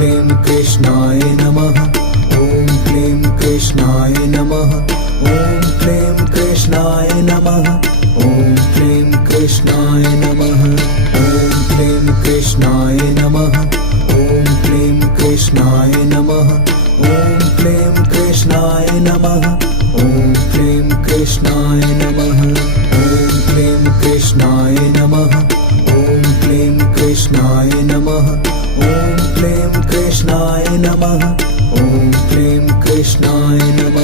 क्लीं कृष्णाय नमः। ॐ क्लीं कृष्णाय नमः। ॐ क्लीं कृष्णाय नमः। ॐ क्लीं कृष्णाय नमः। ॐ क्लीं कृष्णाय नमः। ॐ क्लीं कृष्णाय नमः। ॐ क्लीं कृष्णाय नमः। ॐ क्लीं कृष्णाय नमः। ॐ क्लीं कृष्णाय नमः। ॐ क्लीं कृष्णाय नमः। ॐ क्लीं कृष्णाय नमः। ॐ क्लीं कृष्णाय नमः।